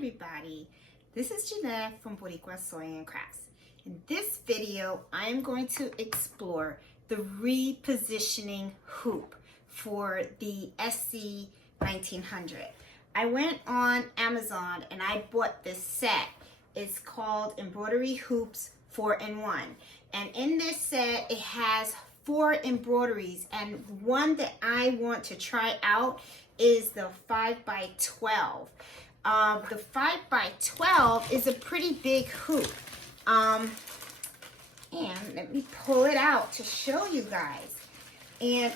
everybody, this is Jeanette from Boricua Sewing and Crafts. In this video, I'm going to explore the repositioning hoop for the SE1900. I went on Amazon and I bought this set. It's called Embroidery Hoops 4-in-1. And in this set, it has 4 embroideries, and one that I want to try out is the 5x12. The 5x12 is a pretty big hoop. And let me pull it out to show you guys. And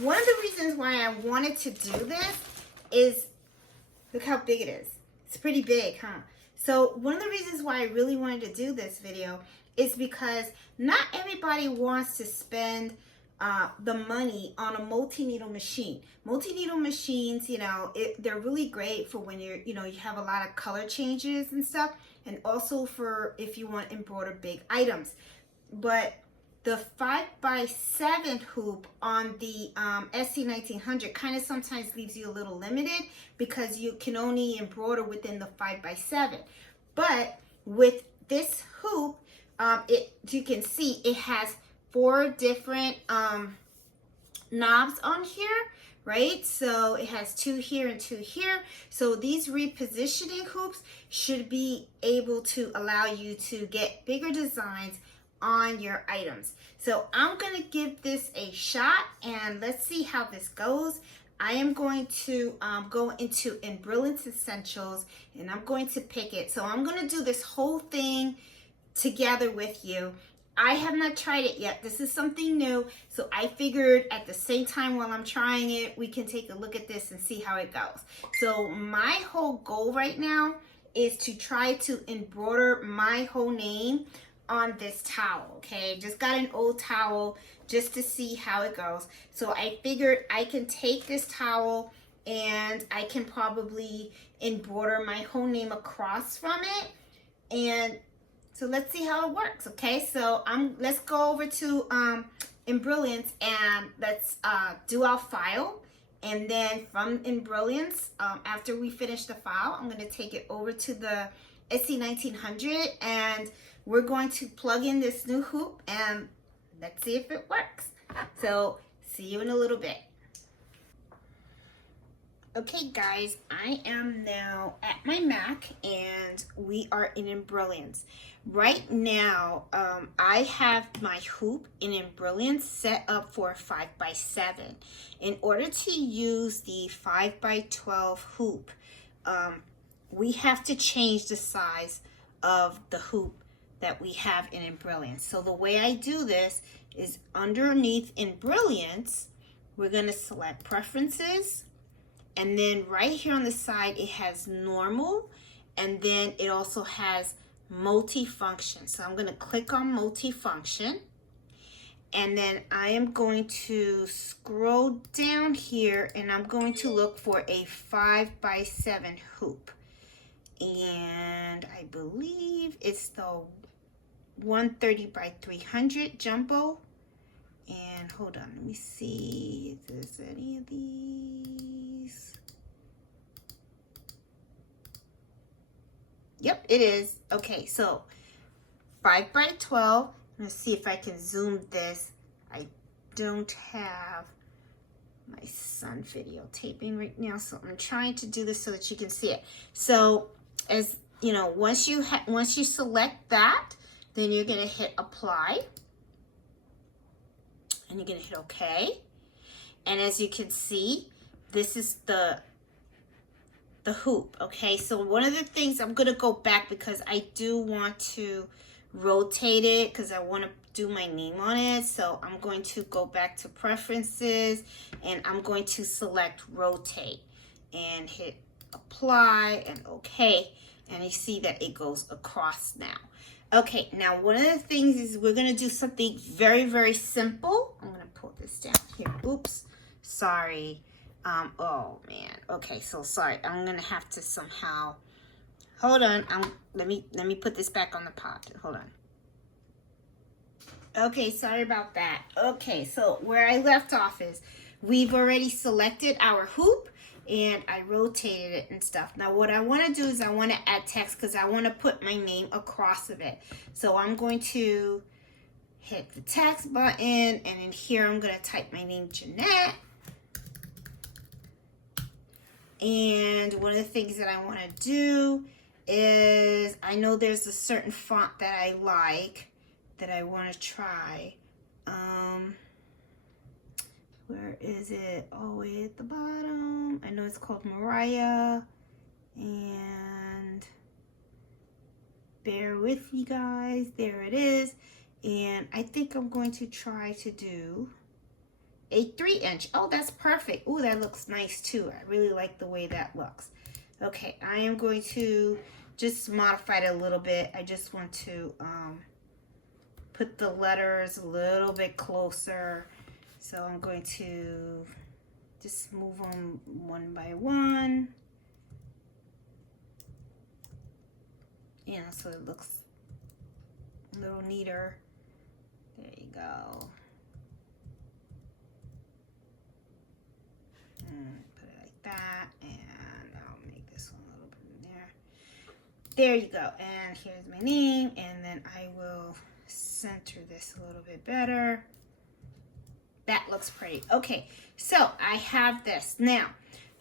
one of the reasons why I wanted to do this is, look how big it is. It's pretty big, huh? So one of the reasons why I really wanted to do this video is because not everybody wants to spend the money on a multi-needle machine. Multi-needle machines, they're really great for when you have a lot of color changes and stuff, and also for if you want to embroider big items. But the 5x7 hoop on the SE1900 kind of sometimes leaves you a little limited because you can only embroider within the 5x7. But with this hoop, you can see it has 4 different knobs on here, right? So it has 2 here and 2 here. So these repositioning hoops should be able to allow you to get bigger designs on your items. So I'm going to give this a shot and let's see how this goes. I am going to go into Embrilliance Essentials and I'm going to pick it. So I'm going to do this whole thing together with you. I have not tried it yet. This is something new. So I figured at the same time while I'm trying it, we can take a look at this and see how it goes. So my whole goal right now is to try to embroider my whole name on this towel, okay? Just got an old towel just to see how it goes. So I figured I can take this towel and I can probably embroider my whole name across from it. And so let's see how it works, okay? So let's go over to Embrilliance and let's do our file. And then from Embrilliance, after we finish the file, I'm gonna take it over to the SE1900 and we're going to plug in this new hoop and let's see if it works. So see you in a little bit. Okay guys, I am now at my Mac and we are in Embrilliance. Right now, I have my hoop in Embrilliance set up for 5x7. In order to use the 5x12 hoop, we have to change the size of the hoop that we have in Embrilliance. So the way I do this is underneath Embrilliance, we're gonna select Preferences, and then right here on the side, it has Normal, and then it also has Multifunction. So I'm gonna click on Multifunction, and then I am going to scroll down here, and I'm going to look for a 5x7 hoop. And I believe it's the 130x300 jumbo. And hold on, let me see if there's any of these. Yep, it is. Okay, so 5x12. Let's see if I can zoom this. I don't have my son videotaping right now, so I'm trying to do this so that you can see it. So as you know, once you select that, then you're gonna hit apply and you're gonna hit OK. And as you can see, this is the hoop. Okay, so one of the things, I'm gonna go back because I do want to rotate it because I want to do my name on it. So I'm going to go back to Preferences and I'm going to select Rotate and hit apply and OK. And you see that it goes across now. Okay, now one of the things is we're gonna do something very, very simple. I'm gonna pull this down here. Oops, sorry. Oh man. Okay, so sorry. I'm gonna have to somehow. Hold on. Let me put this back on the pot. Hold on. Okay, sorry about that. Okay, so where I left off is we've already selected our hoop and I rotated it and stuff. Now what I want to do is I want to add text because I want to put my name across of it. So I'm going to hit the text button, and in here I'm going to type my name, Jeanette. And one of the things that I want to do is, I know there's a certain font that I like that I want to try. Where is it? All the way at the bottom. I know it's called Mariah. And bear with you guys. There it is. And I think I'm going to try to do a 3-inch. Oh, that's perfect. Oh, that looks nice too. I really like the way that looks. Okay, I am going to just modify it a little bit. I just want to put the letters a little bit closer. So I'm going to just move them one by one. Yeah, so it looks a little neater. There you go. Put it like that, and I'll make this one a little bit in there. There you go. And here's my name, and then I will center this a little bit better. That looks pretty. Okay, so I have this. Now,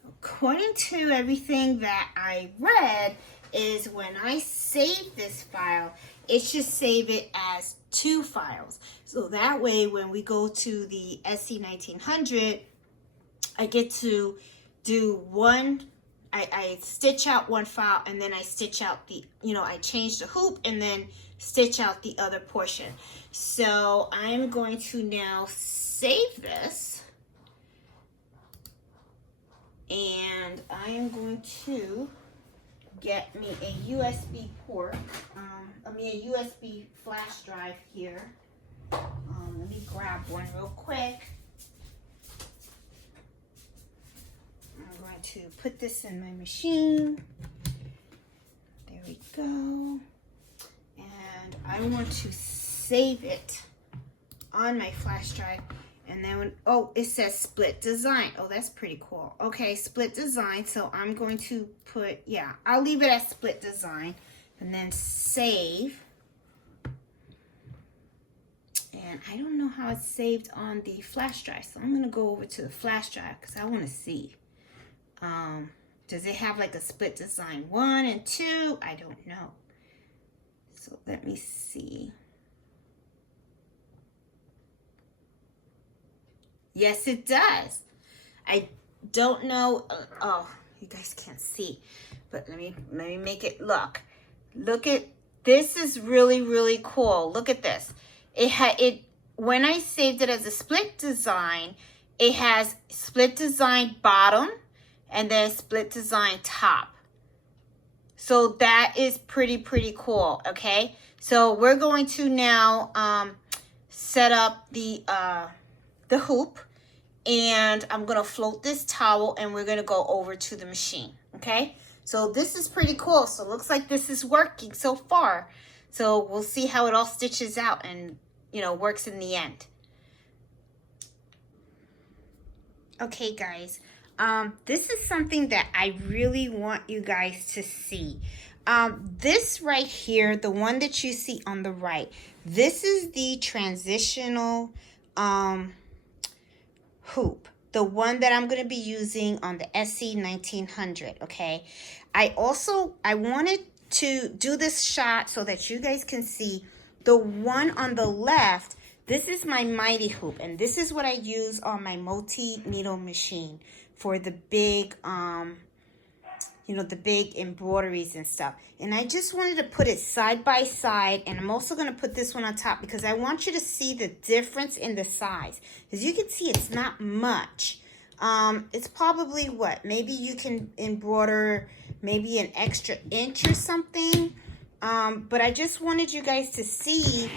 according to everything that I read, is when I save this file, it should save it as 2 files. So that way, when we go to the SE1900, I get to do one, I stitch out one file, and then I stitch out the, I change the hoop and then stitch out the other portion. So I'm going to now save this, and I am going to get me a USB port, a USB flash drive here. Let me grab one real quick. I'm going to put this in my machine. There we go. And I want to save it on my flash drive. And then, it says split design. Oh, that's pretty cool. Okay, split design. So I'm going to put, I'll leave it as split design. And then save. And I don't know how it's saved on the flash drive. So I'm going to go over to the flash drive because I want to see. Does it have like a split design 1 and 2? I don't know. So let me see. Yes, it does. I don't know. You guys can't see, but let me make it look. Look at this. Is really, really cool. Look at this. When I saved it as a split design, it has split design bottom and then split design top. So that is pretty cool. Okay, so we're going to now set up the hoop, and I'm gonna float this towel, and we're gonna go over to the machine. Okay, so this is pretty cool. So it looks like this is working so far. So we'll see how it all stitches out and works in the end. Okay, guys, this is something that I really want you guys to see. This right here, the one that you see on the right, this is the transitional hoop, the one that I'm going to be using on the SE1900. Okay, I wanted to do this shot so that you guys can see the one on the left. This is my mighty hoop, and this is what I use on my multi-needle machine for the big the big embroideries and stuff. And I just wanted to put it side by side, and I'm also going to put this one on top because I want you to see the difference in the size. As you can see, it's not much. It's probably maybe you can embroider maybe an extra inch or something. But I just wanted you guys to see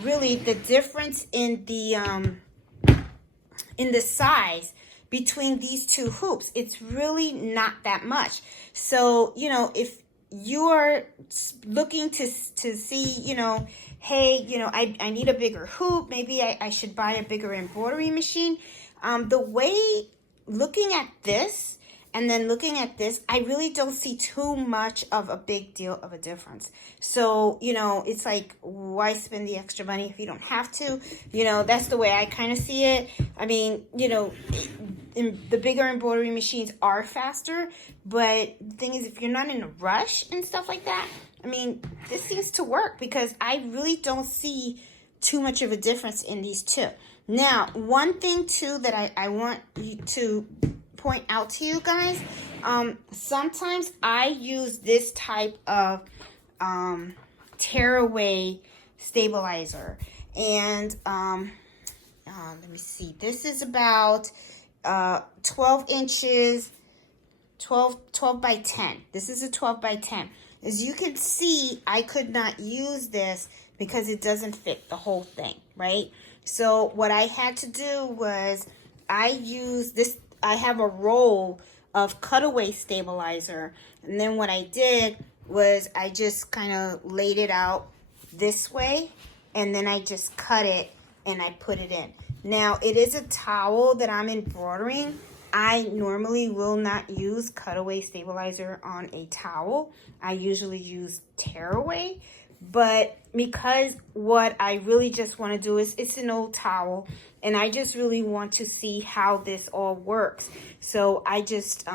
really the difference in the size between these two hoops. It's really not that much. So, if you're looking to see, hey, I need a bigger hoop, maybe I should buy a bigger embroidery machine. The way, looking at this and then looking at this, I really don't see too much of a big deal of a difference. So, you know, it's like, why spend the extra money if you don't have to? You know, that's the way I kind of see it. I mean, you know, the bigger embroidery machines are faster, but the thing is, if you're not in a rush and stuff like that, I mean, this seems to work because I really don't see too much of a difference in these two. Now, one thing too that I want you to point out to you guys, sometimes I use this type of tearaway stabilizer, and let me see, this is about 12 inches, 12 by 10. This is a 12 by 10. As you can see, I could not use this because it doesn't fit the whole thing, right? So what I had to do was I use this, I have a roll of cutaway stabilizer, and then what I did was I just kind of laid it out this way, and then I just cut it and I put it in. Now, it is a towel that I'm embroidering. I normally will not use cutaway stabilizer on a towel. I usually use tearaway, but because what I really just want to do is, it's an old towel, and I just really want to see how this all works. So I just,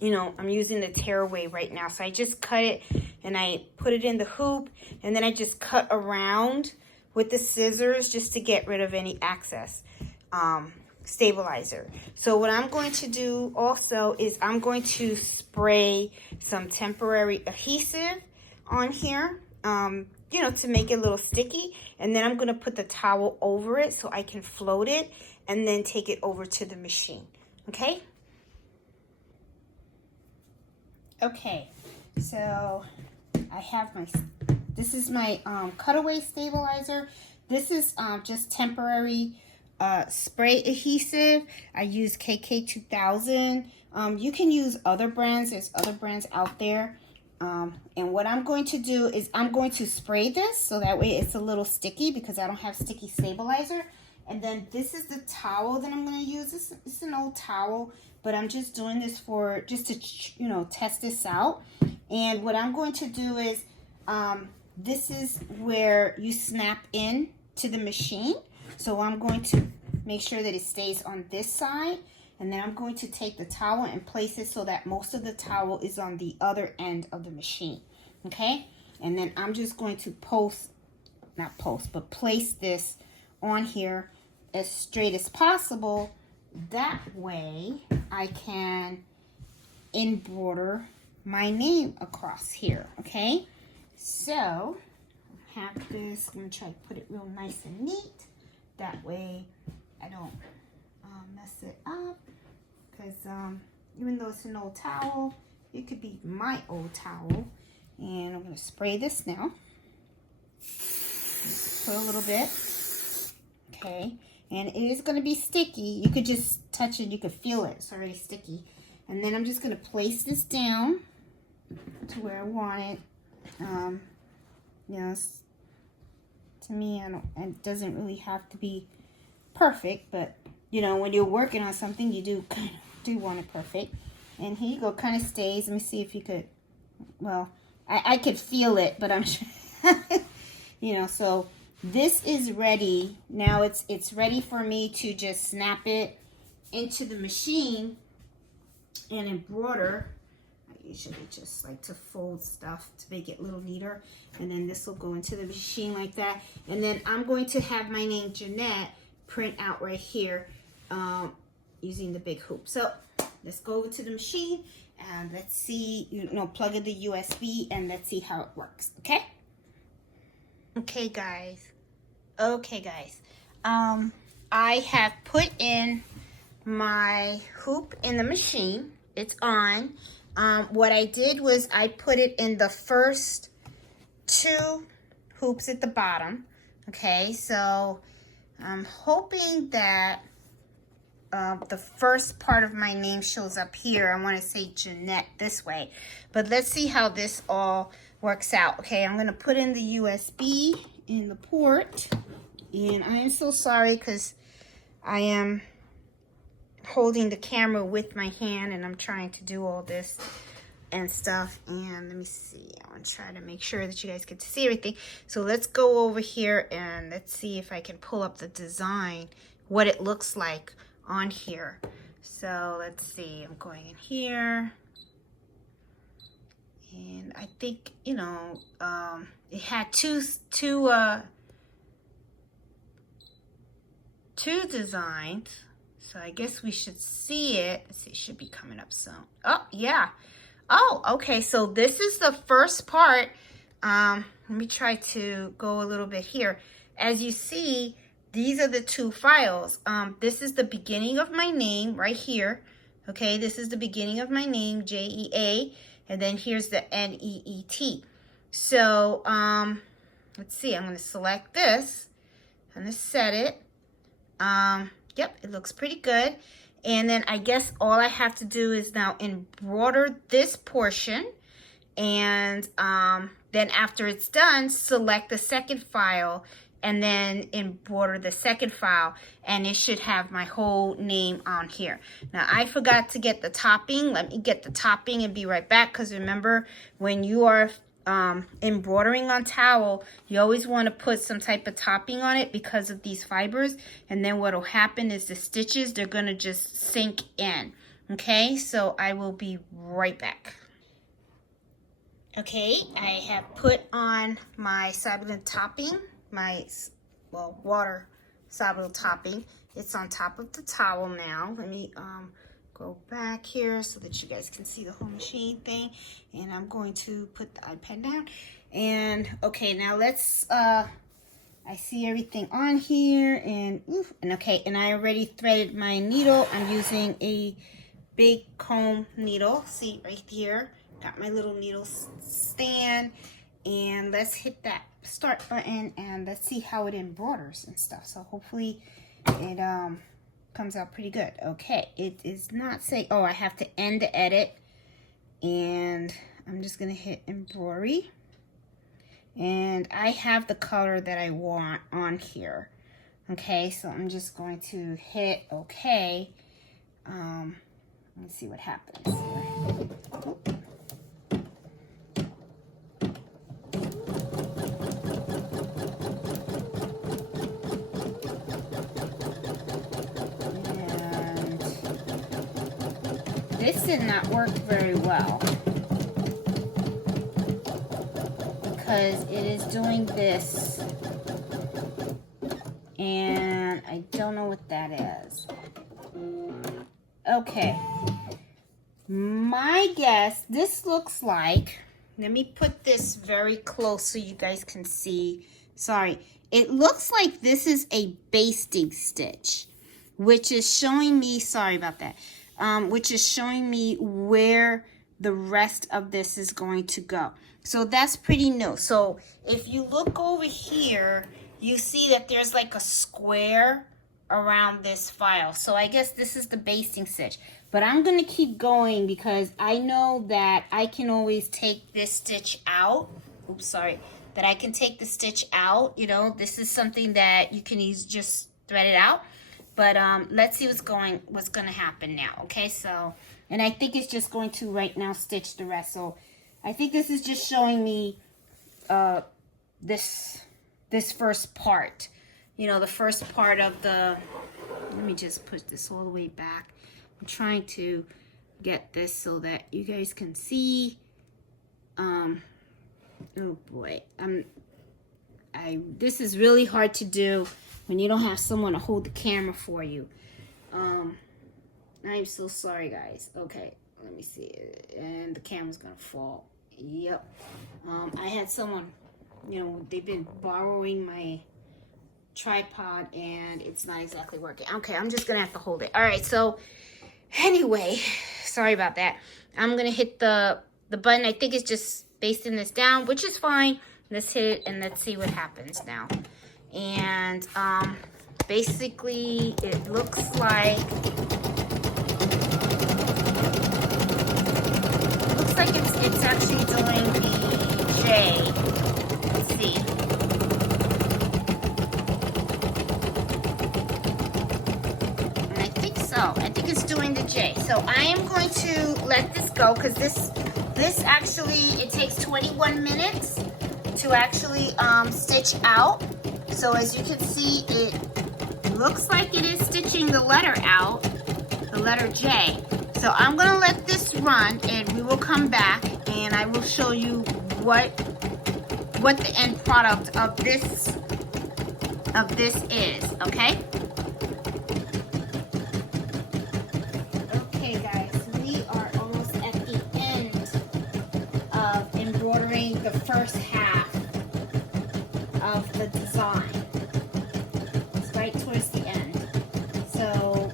you know, I'm using the tearaway right now. So I just cut it and I put it in the hoop, and then I just cut around with the scissors just to get rid of any excess stabilizer. So what I'm going to do also is I'm going to spray some temporary adhesive on here, you know, to make it a little sticky, and then I'm going to put the towel over it so I can float it and then take it over to the machine. Okay? Okay, so I have my, this is my cutaway stabilizer. This is just temporary spray adhesive. I use KK2000. You can use other brands. There's other brands out there. And what I'm going to do is I'm going to spray this so that way it's a little sticky because I don't have sticky stabilizer. And then this is the towel that I'm going to use. This is an old towel, but I'm just doing this for, just to, you know, test this out. And what I'm going to do is, this is where you snap in to the machine. So I'm going to make sure that it stays on this side. And then I'm going to take the towel and place it so that most of the towel is on the other end of the machine. Okay? And then I'm just going to place this on here as straight as possible. That way I can embroider my name across here. Okay? So I have this. I'm going to try to put it real nice and neat. That way I don't mess it up. Because even though it's an old towel, it could be my old towel. And I'm going to spray this now. Just put a little bit. Okay. And it is going to be sticky. You could just touch it. You could feel it. It's already sticky. And then I'm just going to place this down to where I want it. You know, to me, it doesn't really have to be perfect. But, you know, when you're working on something, you do kind of want it perfect. And here you go. Kind of stays. Let me see if you could. Well, I could feel it, but I'm sure. You know, so this is ready. Now it's ready for me to just snap it into the machine and embroider. I usually just like to fold stuff to make it a little neater. And then this will go into the machine like that. And then I'm going to have my name, Jeanette, print out right here using the big hoop. So let's go over to the machine and let's see, you know, plug in the USB and let's see how it works. Okay? Okay, guys. I have put in my hoop in the machine. It's on. What I did was I put it in the first two hoops at the bottom. Okay, so I'm hoping that the first part of my name shows up here. I want to say Jeanette this way. But let's see how this all works out. Okay, I'm going to put in the USB in the port. And I am so sorry because I am holding the camera with my hand and I'm trying to do all this and stuff. And let me see, I want to try to make sure that you guys get to see everything. So let's go over here and let's see if I can pull up the design, what it looks like on here. So let's see, I'm going in here and I think, you know, it had two designs. So I guess we should see it. Let's see, it should be coming up soon. Oh, yeah. Oh, okay. So this is the first part. Let me try to go a little bit here. As you see, these are the two files. This is the beginning of my name right here. Okay, this is the beginning of my name, J-E-A, and then here's the N-E-E-T. So, let's see. I'm going to select this. I'm going to set it. Yep, it looks pretty good. And then I guess all I have to do is now embroider this portion. And then after it's done, select the second file and then embroider the second file. And it should have my whole name on here. Now, I forgot to get the topping. Let me get the topping and be right back. Because remember, when you are embroidering on towel, you always want to put some type of topping on it because of these fibers, and then what will happen is the stitches, they're going to just sink in. Okay, so I will be right back. Okay, I have put on my Cyberlin topping, my water Cyberlin topping. It's on top of the towel now. Let me go back here so that you guys can see the whole machine thing. And I'm going to put the iPad down. And okay, now let's, I see everything on here. And okay, and I already threaded my needle. I'm using a big comb needle. See right here, got my little needle stand. And let's hit that start button and let's see how it embroiders and stuff. So hopefully it comes out pretty good. Okay, it is not saying, oh, I have to end the edit, and I'm just gonna hit embroidery, and I have the color that I want on here. Okay, so I'm just going to hit okay. Let's see what happens here. This did not work very well because it is doing this and I don't know what that is. Okay, my guess, this looks like, let me put this very close so you guys can see. Sorry, it looks like this is a basting stitch, which is showing me, sorry about that, which is showing me where the rest of this is going to go. So that's pretty new. So if you look over here, you see that there's like a square around this file. So I guess this is the basting stitch. But I'm going to keep going because I know that I can always take this stitch out. Oops, sorry. That I can take the stitch out. You know, this is something that you can just thread it out. But let's see what's going to happen now. Okay, so, and I think it's just going to right now stitch the rest. So I think this is just showing me this first part. You know, the first part of the, let me just push this all the way back. I'm trying to get this so that you guys can see. Oh boy, this is really hard to do when you don't have someone to hold the camera for you. I'm so sorry, guys. Okay, let me see. And the camera's gonna fall. Yep. I had someone, you know, they've been borrowing my tripod and it's not exactly working. Okay, I'm just gonna have to hold it. All right, so anyway, sorry about that. I'm gonna hit the button. I think it's just basting this down, which is fine. Let's hit it and let's see what happens now. And basically it looks like it's actually doing the J. Let's see. And I think so. I think it's so I am going to let this go because this actually, it takes 21 minutes to actually stitch out. So as you can see, it looks like it is stitching the letter out, the letter J. So I'm going to let this run and we will come back and I will show you what the end product of this is, okay? Okay guys, we are almost at the end of embroidering the first half of the design. It's right towards the end. So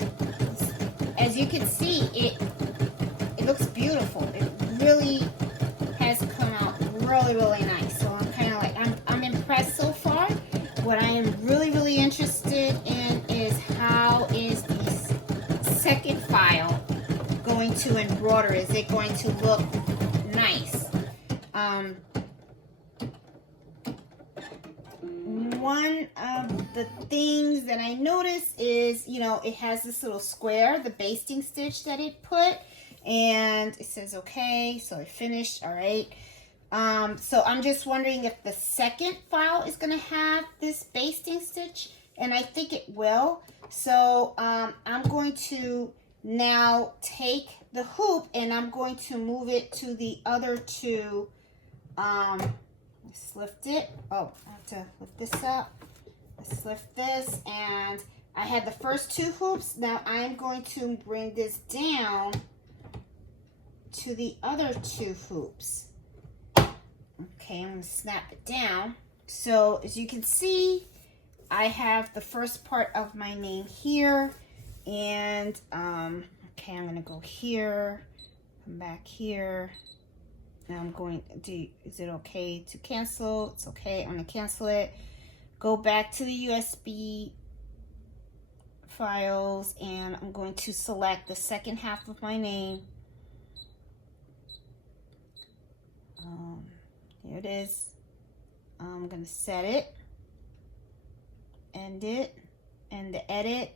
as you can see, it looks beautiful. It really has come out really nice. So I'm kind of like, I'm impressed so far. What I am really interested in is how is the second file going to embroider? Is it going to look nice? One of the things that I noticed is, you know, it has this little square, the basting stitch that it put, and it says okay, so I finished. All right. So I'm just wondering if the second file is going to have this basting stitch, and I think it will. So I'm going to now take the hoop and I'm going to move it to the other two. Let's lift it. Oh, I have to lift this up. Let's lift this, and I had the first two hoops. Now I'm going to bring this down to the other two hoops. Okay, I'm going to snap it down. So as you can see, I have the first part of my name here, and okay, I'm going to go here, come back here. Now I'm going to, is it okay to cancel? It's okay, I'm going to cancel it. Go back to the USB files, and I'm going to select the second half of my name. Here it is. I'm going to set it, end it, and the edit,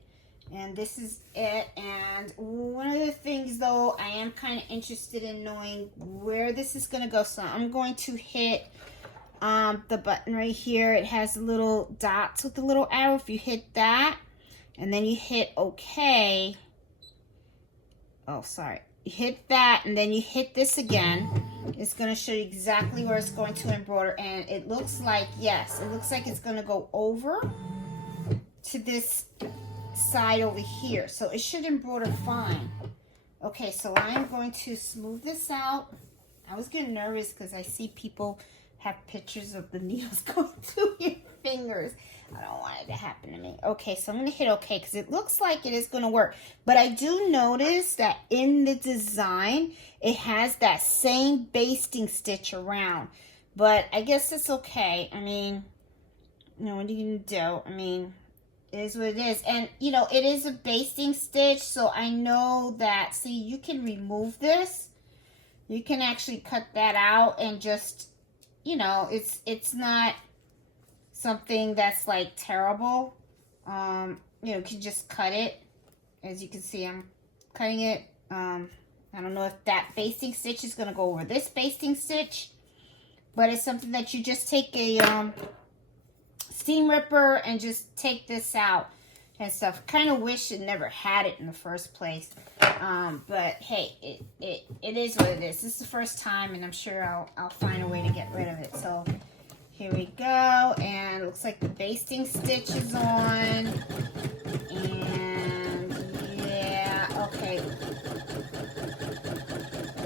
and this is it. And one of the things though, I am kind of interested in knowing where this is going to go. So I'm going to hit the button right here. It has little dots with the little arrow. If you hit that and then you hit OK, oh sorry, you hit that and then you hit this again, it's going to show you exactly where it's going to embroider. And it looks like, yes, it looks like it's going to go over to this side over here, so it should embroider fine. Okay, so I'm going to smooth this out. I was getting nervous because I see people have pictures of the needles going through your fingers. I don't want it to happen to me. Okay, so I'm going to hit OK because it looks like it is going to work. But I do notice that in the design, it has that same basting stitch around. But I guess it's okay. I mean, you know, what are you going to do? I mean, it is what it is. And, you know, it is a basting stitch, so I know that, see, you can remove this. You can actually cut that out and just, you know, it's not something that's like terrible. You know, you can just cut it. As you can see, I'm cutting it. I don't know if that basting stitch is going to go over this basting stitch, but it's something that you just take a steam ripper and just take this out and stuff. Kind of wish it never had it in the first place. But hey, it is what it is. This is the first time, and I'm sure I'll find a way to get rid of it. So here we go, and it looks like the basting stitch is on. And yeah, okay.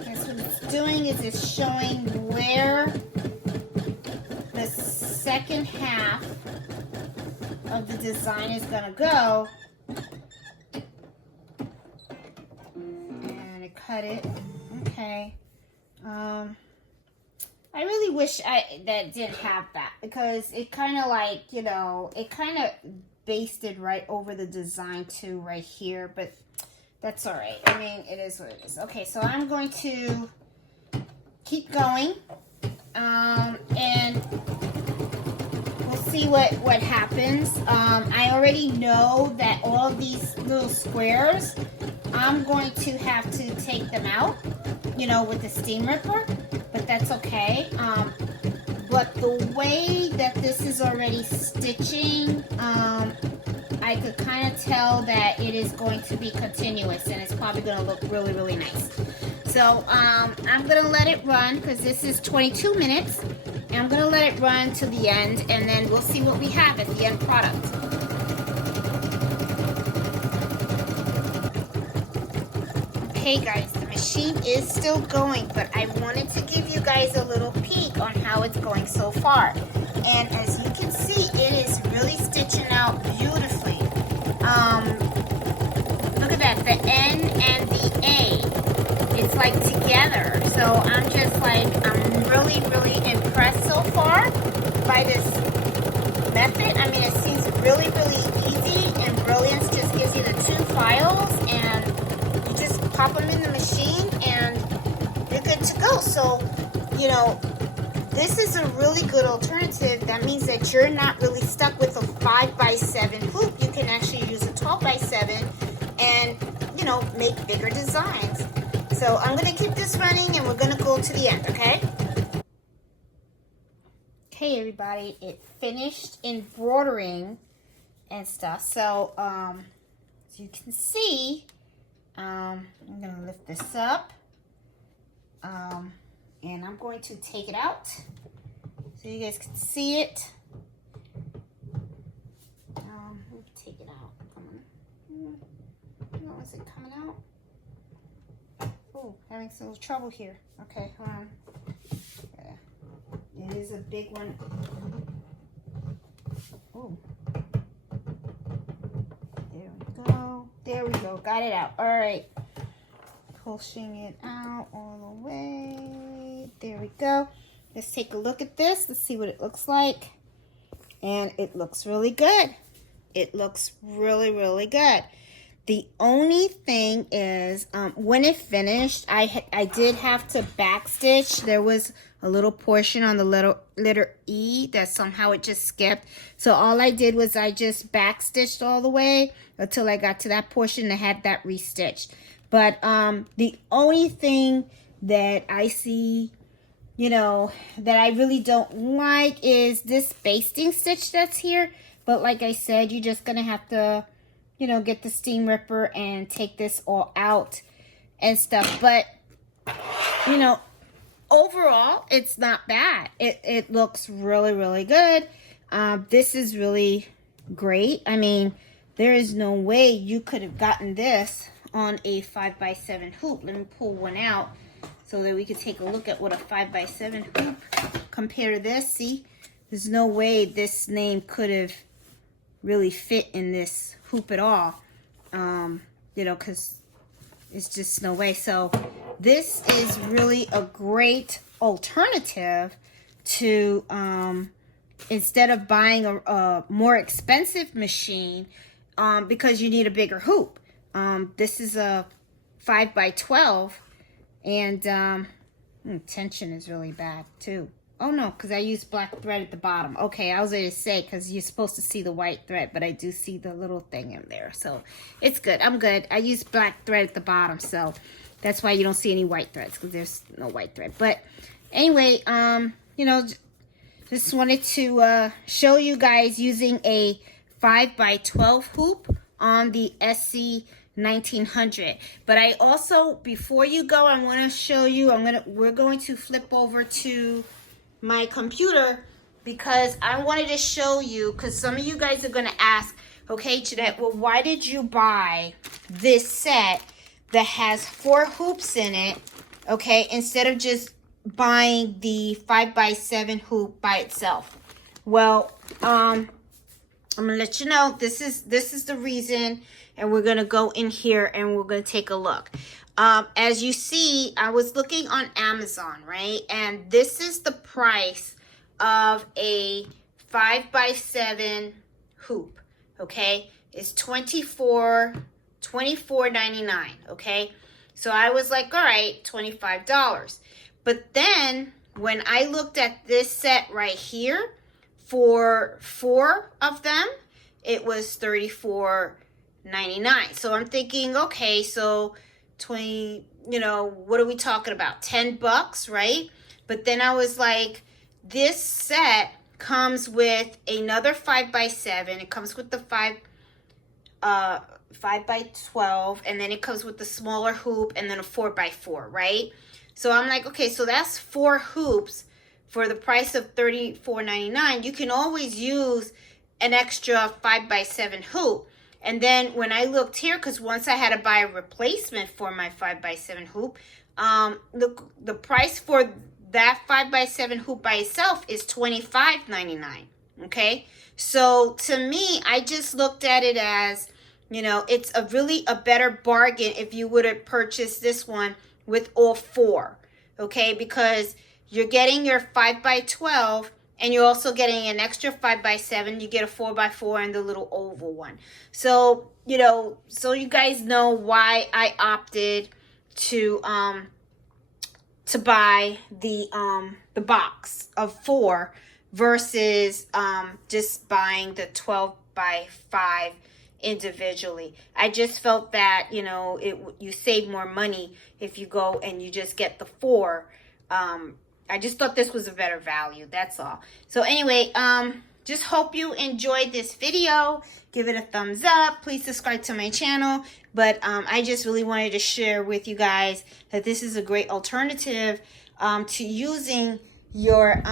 That's what it's doing, is it's showing where the second half of the design is gonna go. And it cut it. Okay. I really wish that didn't have that, because it kind of like, you know, it kind of basted right over the design too right here, but that's all right. I mean, it is what it is. Okay, so I'm going to keep going, and we'll see what happens. I already know that all of these little squares, I'm going to have to take them out, you know, with the steam ripper, but that's okay. But the way that this is already stitching, I could kind of tell that it is going to be continuous, and it's probably going to look really, really nice. So I'm going to let it run because this is 22 minutes. And I'm going to let it run to the end, and then we'll see what we have at the end product. Okay guys, the machine is still going, but I wanted to give you guys a little peek on how it's going so far. And as you can see, it is really stitching out beautifully. Look at that, the N and the A, it's like together. So I'm just like, I'm really, really impressed so far by this method. I mean, it seems really, really easy, and Embrilliance just gives you the 2 files, and you just pop them in the machine, and you're good to go. So, you know, this is a really good alternative. That means that you're not really stuck with a 5x7 hoop. You can actually use a 12x7 and, you know, make bigger designs. So I'm going to keep this running, and we're going to go to the end, okay? Okay, everybody, it finished embroidering and stuff. So, as you can see, I'm going to lift this up, and I'm going to take it out so you guys can see it. Let me take it out. Come on. No, is it coming out? Oh, having some little trouble here. Okay, hold on. Yeah. It is a big one. Oh. There we go. There we go. Got it out. All right. Pushing it out all the way. There we go. Let's take a look at this. Let's see what it looks like. And it looks really good. It looks really, really good. The only thing is, when it finished, I did have to backstitch. There was a little portion on the letter E that somehow it just skipped. So all I did was I just backstitched all the way until I got to that portion and had that restitched. But the only thing that I see, you know, that I really don't like is this basting stitch that's here. But like I said, you're just going to have to, you know, get the steam ripper and take this all out and stuff. But, you know, overall, it's not bad. It looks really, really good. This is really great. I mean, there is no way you could have gotten this on a 5x7 hoop. Let me pull one out so that we could take a look at what a 5x7 hoop compare to this. See, there's no way this name could have really fit in this hoop at all, you know, because it's just no way. So this is really a great alternative to instead of buying a more expensive machine because you need a bigger hoop. This is a 5x12, and tension is really bad too. Oh no, because I used black thread at the bottom. Okay, I was going to say, because you're supposed to see the white thread, but I do see the little thing in there. So it's good. I'm good. I used black thread at the bottom, so that's why you don't see any white threads, because there's no white thread. But anyway, you know, just wanted to show you guys using a 5x12 hoop on the SE1900. But I also, before you go, I want to show you, we're going to flip over to my computer because I wanted to show you, because some of you guys are going to ask, okay, Jeanette, well, why did you buy this set that has 4 hoops in it, okay, instead of just buying the 5x7 hoop by itself? Well, I'm going to let you know, this is the reason, and we're going to go in here and we're going to take a look. As you see, I was looking on Amazon, right? And this is the price of a 5x7 hoop, okay? It's $24.99, okay? So I was like, all right, $25. But then when I looked at this set right here, for 4 of them, it was $34.99. So I'm thinking, okay, so 20, you know, what are we talking about? 10 bucks, right? But then I was like, this set comes with another 5x7. It comes with the 5x12, and then it comes with the smaller hoop and then a 4x4, right? So I'm like, okay, so that's 4 hoops for the price of $34.99. You can always use an extra 5x7 hoop. And then when I looked here, because once I had to buy a replacement for my 5x7 hoop, the price for that 5x7 hoop by itself is $25.99. Okay, so to me, I just looked at it as, you know, it's really a better bargain if you would have purchased this one with all 4. Okay, because you're getting your 5x12 and you're also getting an extra 5x7. You get a 4x4 and the little oval one. So, you know, so you guys know why I opted to buy the box of 4 versus just buying the 12x5 individually. I just felt that, you know, you save more money if you go and you just get the 4. I just thought this was a better value. That's all. So anyway, just hope you enjoyed this video. Give it a thumbs up. Please subscribe to my channel. But I just really wanted to share with you guys that this is a great alternative to using your,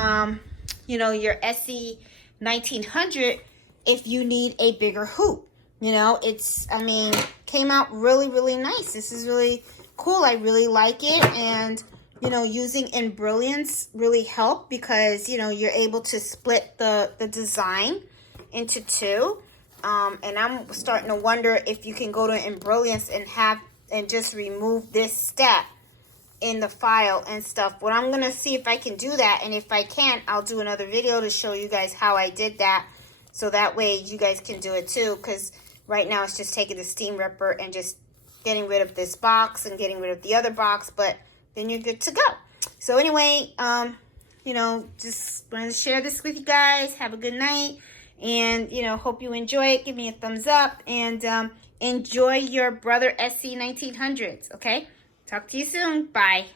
you know, your SE1900 if you need a bigger hoop. You know, it's, I mean, came out really, really nice. This is really cool. I really like it. And you know, using Embrilliance really helped because, you know, you're able to split the design into 2. And I'm starting to wonder if you can go to Embrilliance and just remove this step in the file and stuff. But I'm going to see if I can do that. And if I can't, I'll do another video to show you guys how I did that. So that way you guys can do it too. Because right now it's just taking the steam ripper and just getting rid of this box and getting rid of the other box. But then you're good to go. So anyway, you know, just wanted to share this with you guys. Have a good night. And, you know, hope you enjoy it. Give me a thumbs up. And enjoy your brother SE1900s, okay? Talk to you soon. Bye.